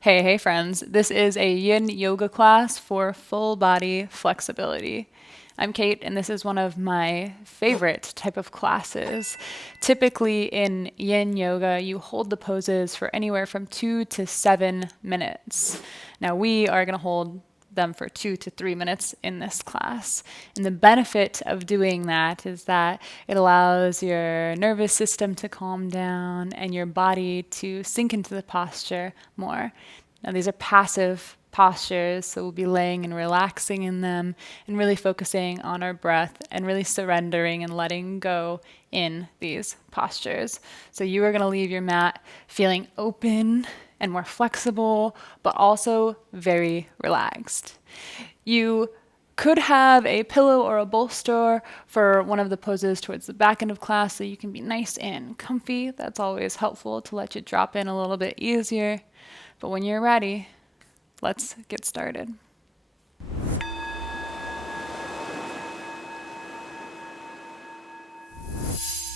Hey, friends. This is a Yin Yoga class for full body flexibility. I'm Kate, and this is one of my favorite type of classes. Typically in Yin Yoga, you hold the poses for anywhere from 2 to 7 minutes. Now, we are going to hold them for 2 to 3 minutes in this class. And the benefit of doing that is that it allows your nervous system to calm down and your body to sink into the posture more. Now, these are passive postures, so we'll be laying and relaxing in them and really focusing on our breath and really surrendering and letting go in these postures. So you are going to leave your mat feeling open and more flexible, but also very relaxed. You could have a pillow or a bolster for one of the poses towards the back end of class so you can be nice and comfy. That's always helpful to let you drop in a little bit easier. But when you're ready, let's get started.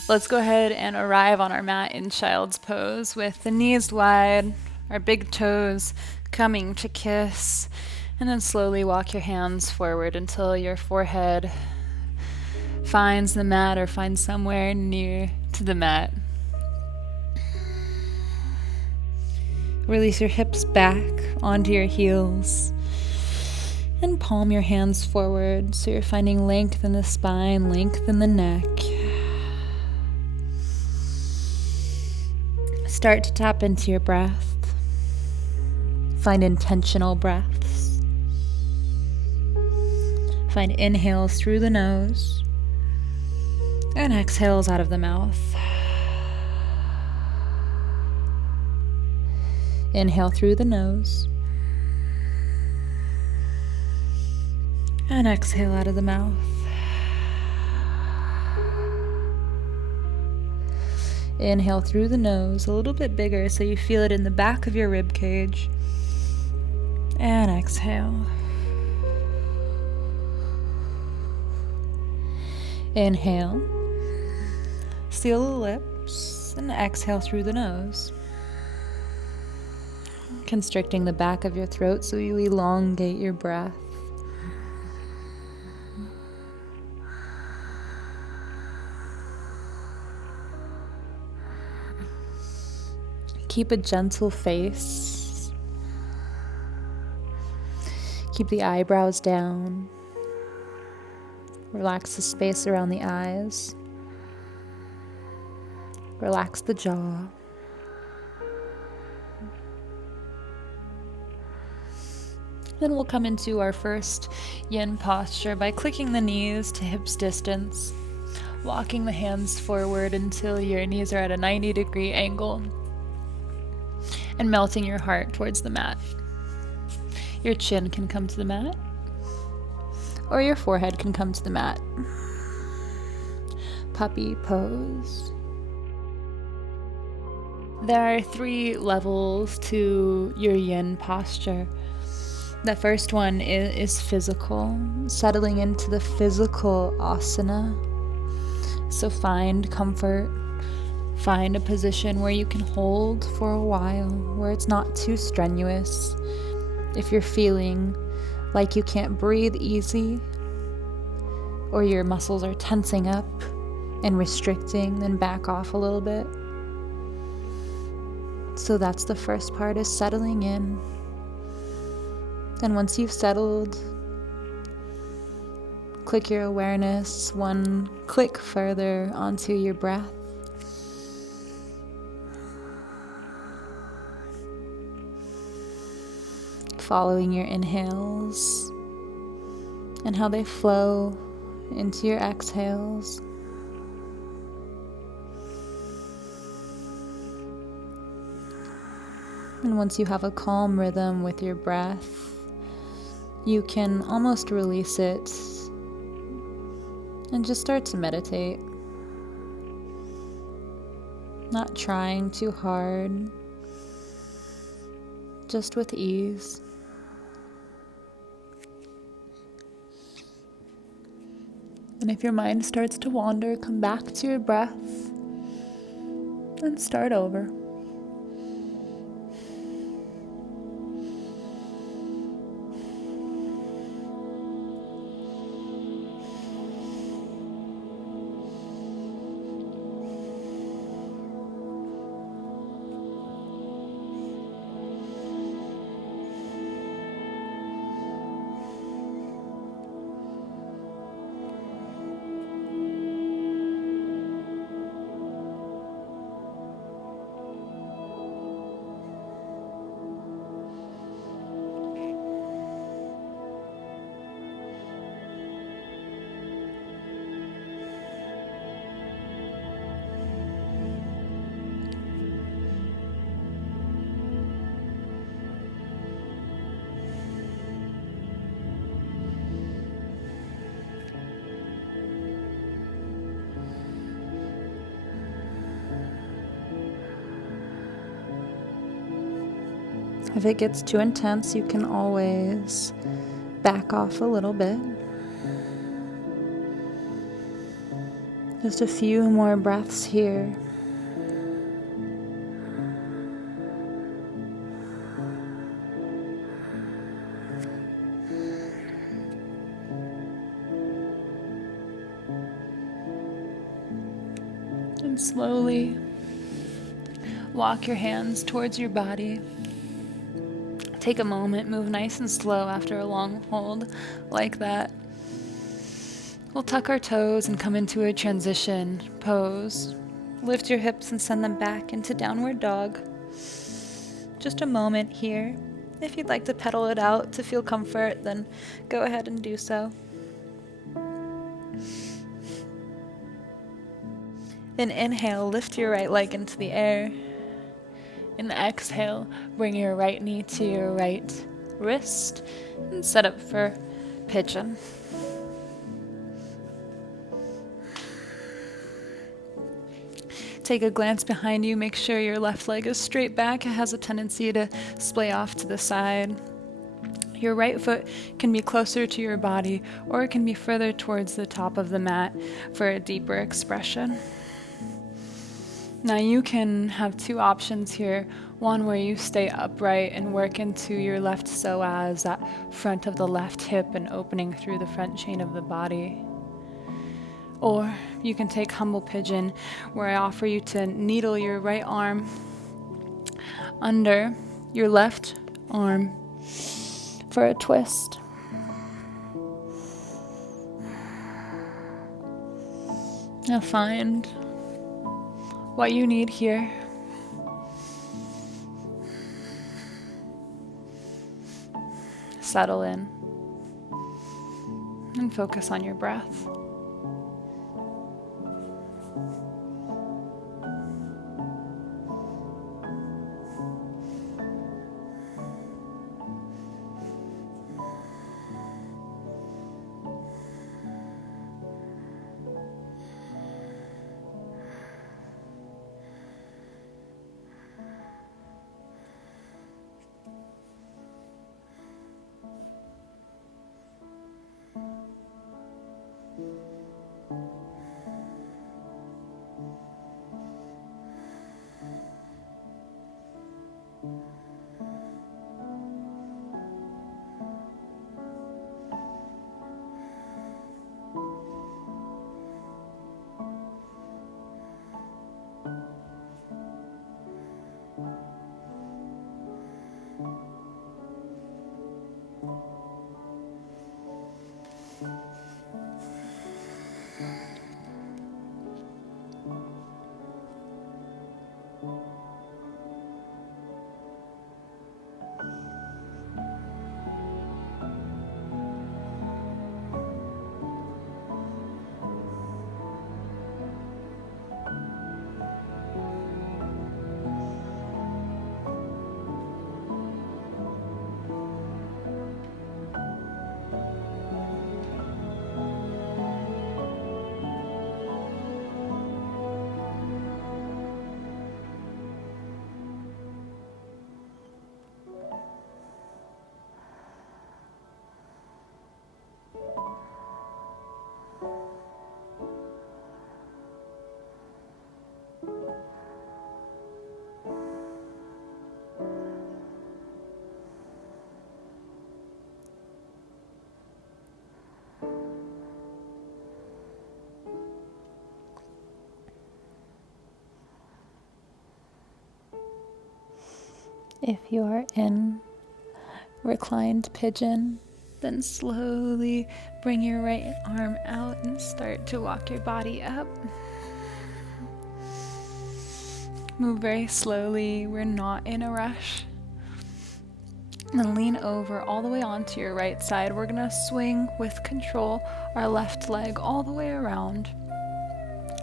Let's go ahead and arrive on our mat in child's pose with the knees wide, our big toes coming to kiss, and then slowly walk your hands forward until your forehead finds the mat or finds somewhere near to the mat. Release your hips back onto your heels and palm your hands forward so you're finding length in the spine, length in the neck. Start to tap into your breath. Find intentional breaths. Find inhales through the nose and exhales out of the mouth. Inhale through the nose and exhale out of the mouth. Inhale through the nose, a little bit bigger so you feel it in the back of your rib cage. And exhale. Inhale. Seal the lips and exhale through the nose. Constricting the back of your throat so you elongate your breath. Keep a gentle face. Keep the eyebrows down. Relax the space around the eyes. Relax the jaw. Then we'll come into our first yin posture by clicking the knees to hips distance, walking the hands forward until your knees are at a 90-degree angle, and melting your heart towards the mat. Your chin can come to the mat, or your forehead can come to the mat. Puppy pose. There are 3 levels to your yin posture. The first one is physical, settling into the physical asana. So find comfort, find a position where you can hold for a while, where it's not too strenuous. If you're feeling like you can't breathe easy, or your muscles are tensing up and restricting, then back off a little bit. So that's the first part, is settling in. And once you've settled, click your awareness one click further onto your breath. Following your inhales and how they flow into your exhales. And once you have a calm rhythm with your breath, you can almost release it and just start to meditate. Not trying too hard, just with ease. And if your mind starts to wander, come back to your breath and start over. If it gets too intense, you can always back off a little bit. Just a few more breaths here. And slowly walk your hands towards your body. Take a moment, move nice and slow after a long hold like that. We'll tuck our toes and come into a transition pose. Lift your hips and send them back into downward dog. Just a moment here. If you'd like to pedal it out to feel comfort, then go ahead and do so. Then inhale, lift your right leg into the air. And exhale, bring your right knee to your right wrist and set up for pigeon. Take a glance behind you, make sure your left leg is straight back. It has a tendency to splay off to the side. Your right foot can be closer to your body, or it can be further towards the top of the mat for a deeper expression. Now you can have two options here. One where you stay upright and work into your left psoas, that front of the left hip and opening through the front chain of the body. Or you can take humble pigeon, where I offer you to needle your right arm under your left arm for a twist. Now find what you need here. Settle in and focus on your breath. If you are in reclined pigeon, then slowly bring your right arm out and start to walk your body up. Move very slowly, we're not in a rush. And lean over all the way onto your right side. We're gonna swing with control our left leg all the way around.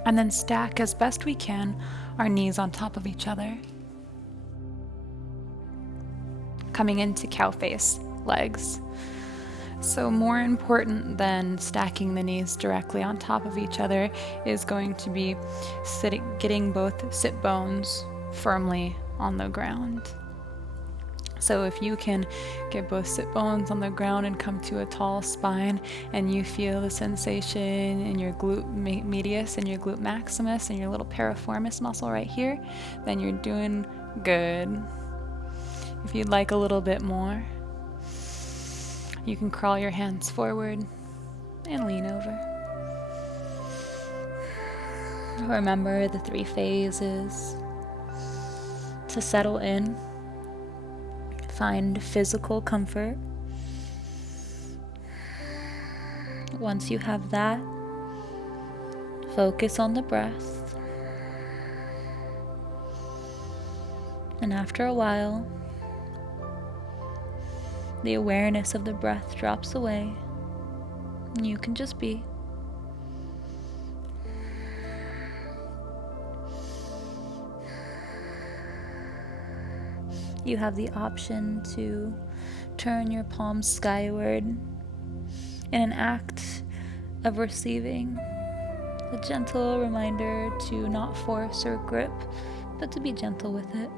And then stack as best we can our knees on top of each other. Coming into cow face legs. So more important than stacking the knees directly on top of each other is going to be getting both sit bones firmly on the ground. So if you can get both sit bones on the ground and come to a tall spine, and you feel the sensation in your glute medius and your glute maximus and your little piriformis muscle right here, then you're doing good. If you'd like a little bit more, you can crawl your hands forward and lean over. Remember the 3 phases to settle in. Find physical comfort. Once you have that, focus on the breath. And after a while, the awareness of the breath drops away, and you can just be. You have the option to turn your palms skyward in an act of receiving, a gentle reminder to not force or grip, but to be gentle with it.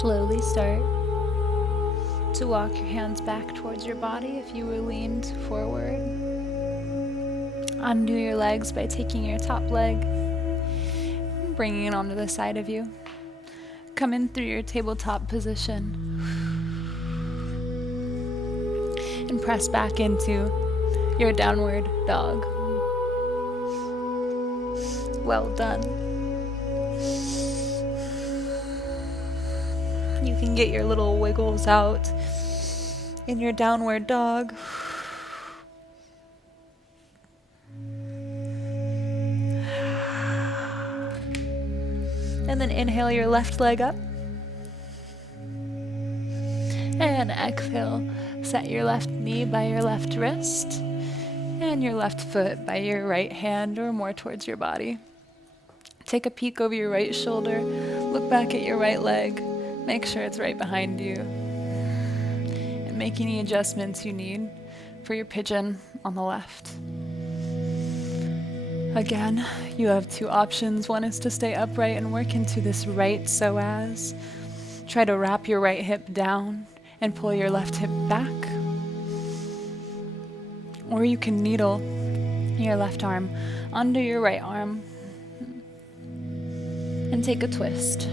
Slowly start to walk your hands back towards your body if you were leaned forward. Undo your legs by taking your top leg, bringing it onto the side of you. Come in through your tabletop position and press back into your downward dog. Well done. You can get your little wiggles out in your downward dog. And then inhale your left leg up. And exhale, set your left knee by your left wrist and your left foot by your right hand or more towards your body. Take a peek over your right shoulder, look back at your right leg, make sure it's right behind you, and make any adjustments you need for your pigeon on the left. Again, you have 2 options. One is to stay upright and work into this right psoas. Try to wrap your right hip down and pull your left hip back. Or you can needle your left arm under your right arm and take a twist.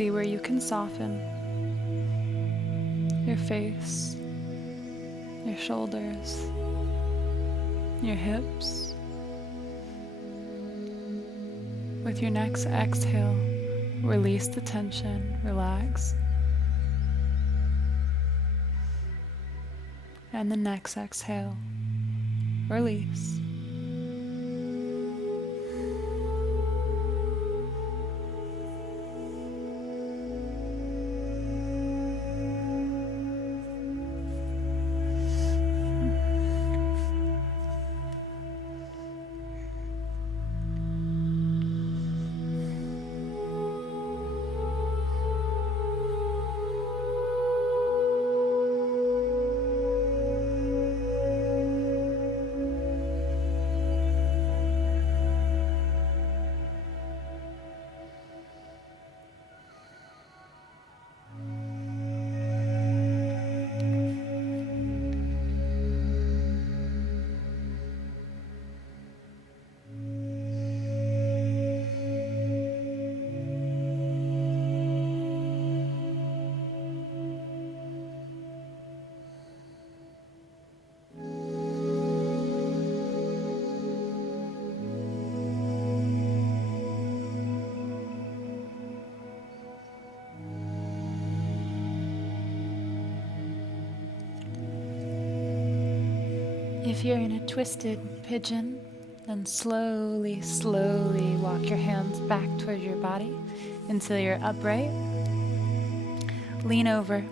See where you can soften your face, your shoulders, your hips. With your next exhale, release the tension, relax. And the next exhale, release. If you're in a twisted pigeon, then slowly, slowly walk your hands back towards your body until you're upright. Lean over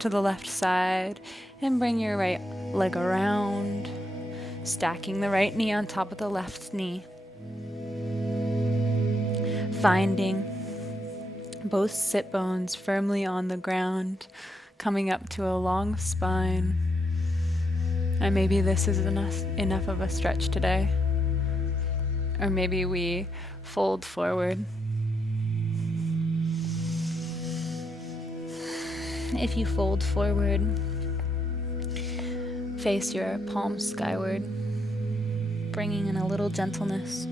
to the left side and bring your right leg around, stacking the right knee on top of the left knee. Finding both sit bones firmly on the ground, coming up to a long spine. And maybe this is enough of a stretch today. Or maybe we fold forward. If you fold forward, face your palms skyward, bringing in a little gentleness.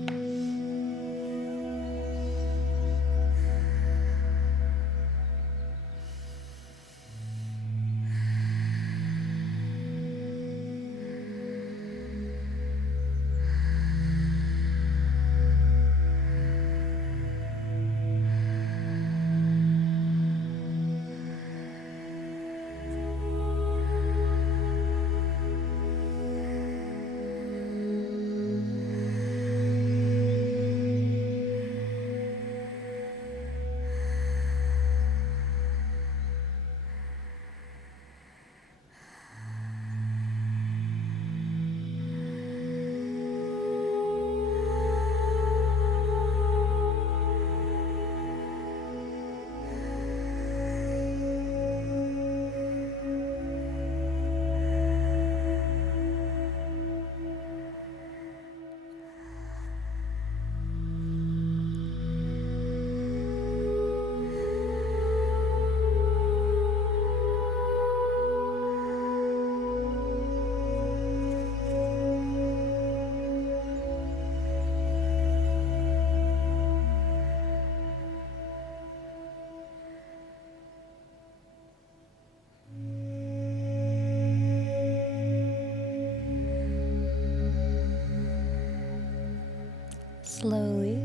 Slowly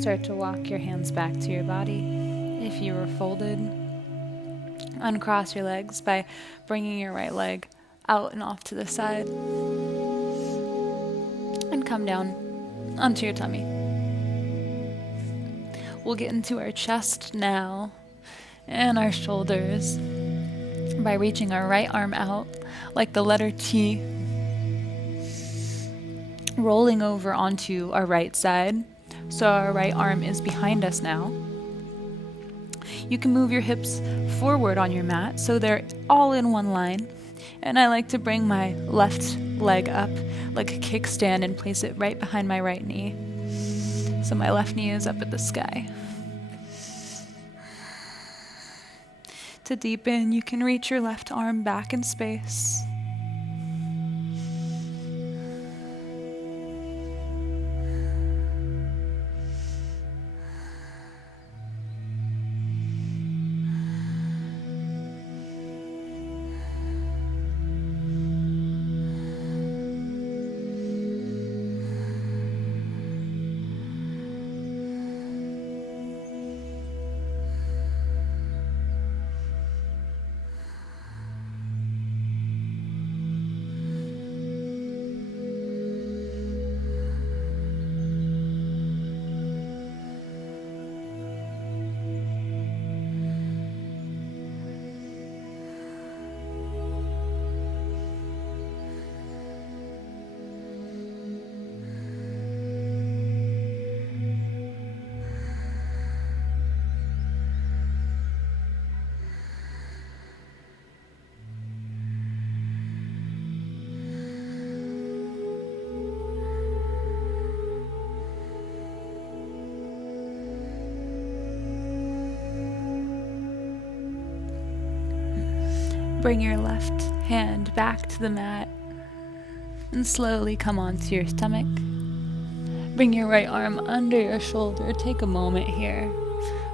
start to walk your hands back to your body. If you were folded, uncross your legs by bringing your right leg out and off to the side. And come down onto your tummy. We'll get into our chest now and our shoulders by reaching our right arm out like the letter T, rolling over onto our right side, so our right arm is behind us now. You can move your hips forward on your mat so they're all in one line. And I like to bring my left leg up like a kickstand and place it right behind my right knee. So my left knee is up at the sky. To deepen, you can reach your left arm back in space. Bring your left hand back to the mat and slowly come onto your stomach. Bring your right arm under your shoulder. Take a moment here.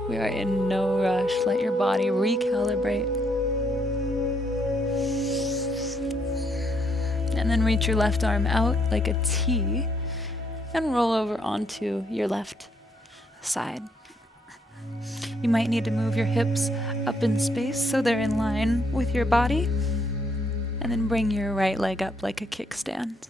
We are in no rush. Let your body recalibrate. And then reach your left arm out like a T and roll over onto your left side. You might need to move your hips up in space so they're in line with your body. And then bring your right leg up like a kickstand.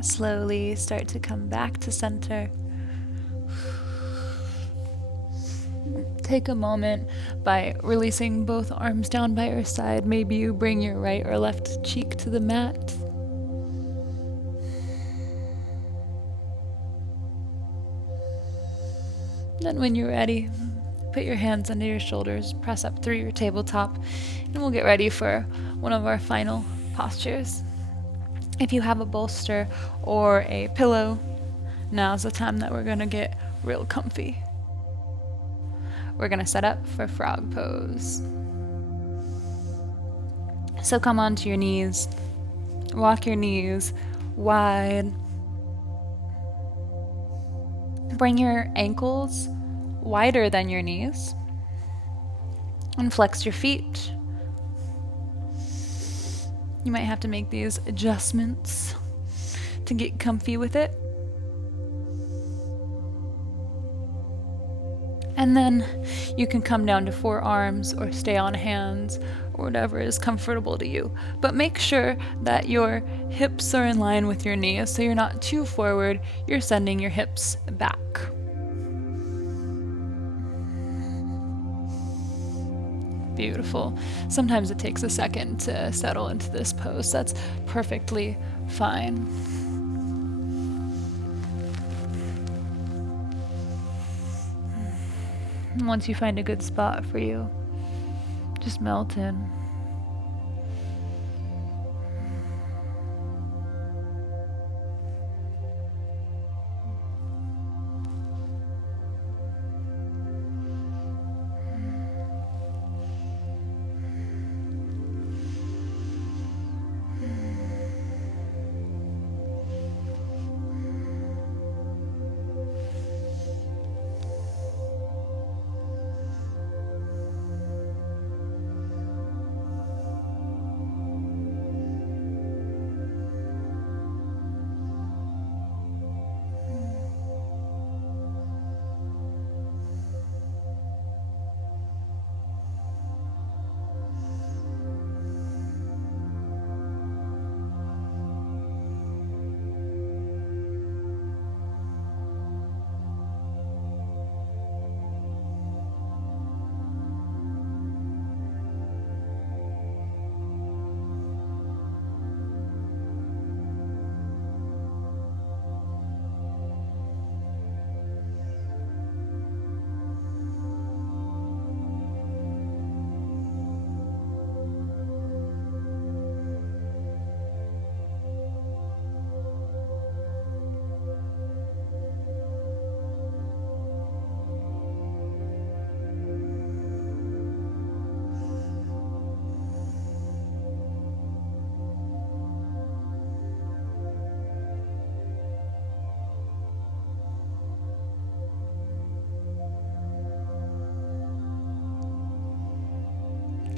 Slowly start to come back to center. Take a moment by releasing both arms down by your side. Maybe you bring your right or left cheek to the mat. Then when you're ready, put your hands under your shoulders, press up through your tabletop, and we'll get ready for one of our final postures. If you have a bolster or a pillow, now's the time that we're gonna get real comfy. We're gonna set up for frog pose. So come onto your knees, walk your knees wide. Bring your ankles wider than your knees and flex your feet. You might have to make these adjustments to get comfy with it. And then you can come down to forearms or stay on hands or whatever is comfortable to you. But make sure that your hips are in line with your knees so you're not too forward, you're sending your hips back. Beautiful. Sometimes it takes a second to settle into this pose. That's perfectly fine. Once you find a good spot for you, just melt in.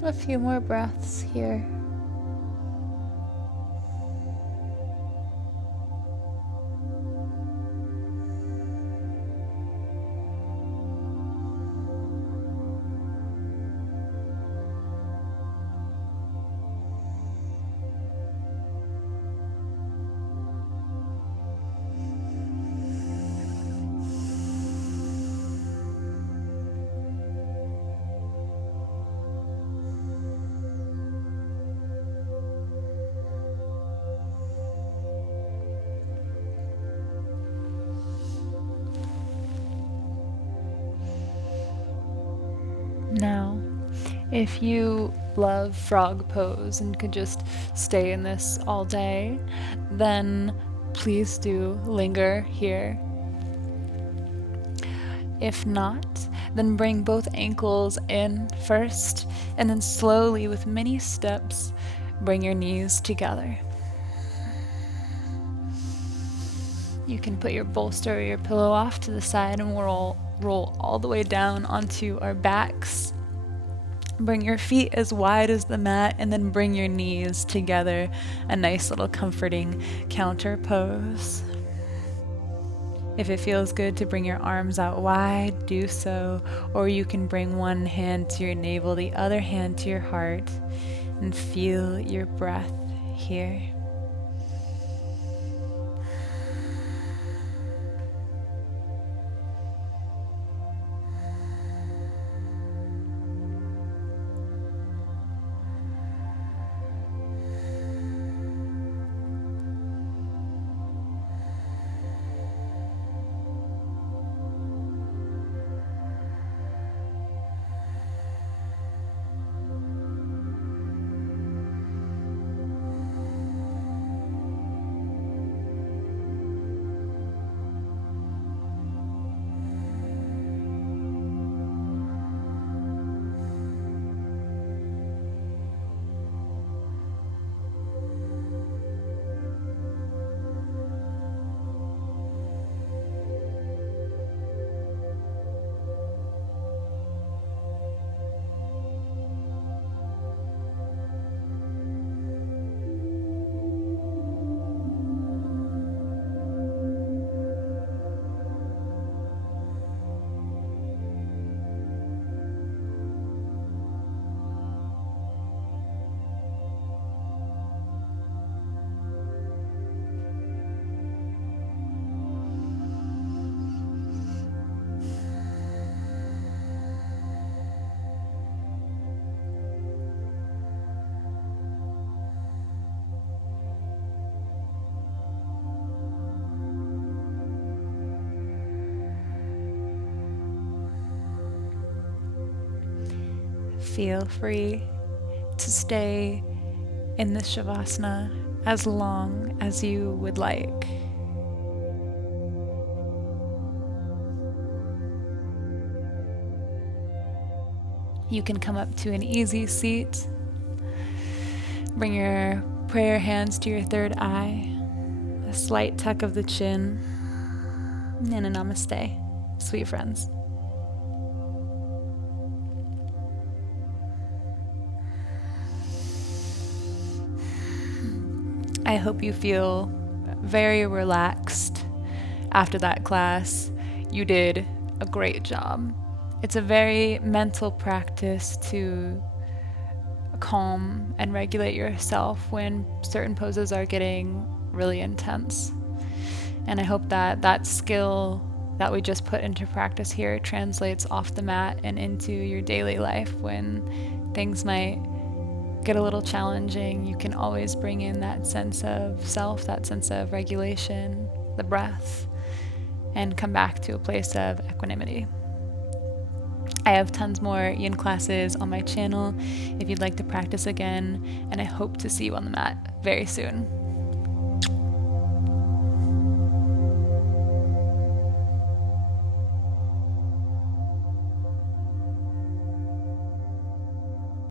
A few more breaths here. Now, if you love frog pose and could just stay in this all day, then please do linger here. If not, then bring both ankles in first, and then slowly, with many steps, bring your knees together. You can put your bolster or your pillow off to the side, and we'll roll all the way down onto our backs. Bring your feet as wide as the mat, and then bring your knees together, a nice little comforting counter pose. If it feels good to bring your arms out wide, do so, or you can bring one hand to your navel, the other hand to your heart, and feel your breath here. Feel free to stay in this Savasana as long as you would like. You can come up to an easy seat. Bring your prayer hands to your third eye, a slight tuck of the chin, and a namaste, sweet friends. I hope you feel very relaxed after that class. You did a great job. It's a very mental practice to calm and regulate yourself when certain poses are getting really intense. And I hope that that skill that we just put into practice here translates off the mat and into your daily life when things might get a little challenging. You can always bring in that sense of self, that sense of regulation, the breath, and come back to a place of equanimity. I have tons more Yin classes on my channel if you'd like to practice again, and I hope to see you on the mat very soon.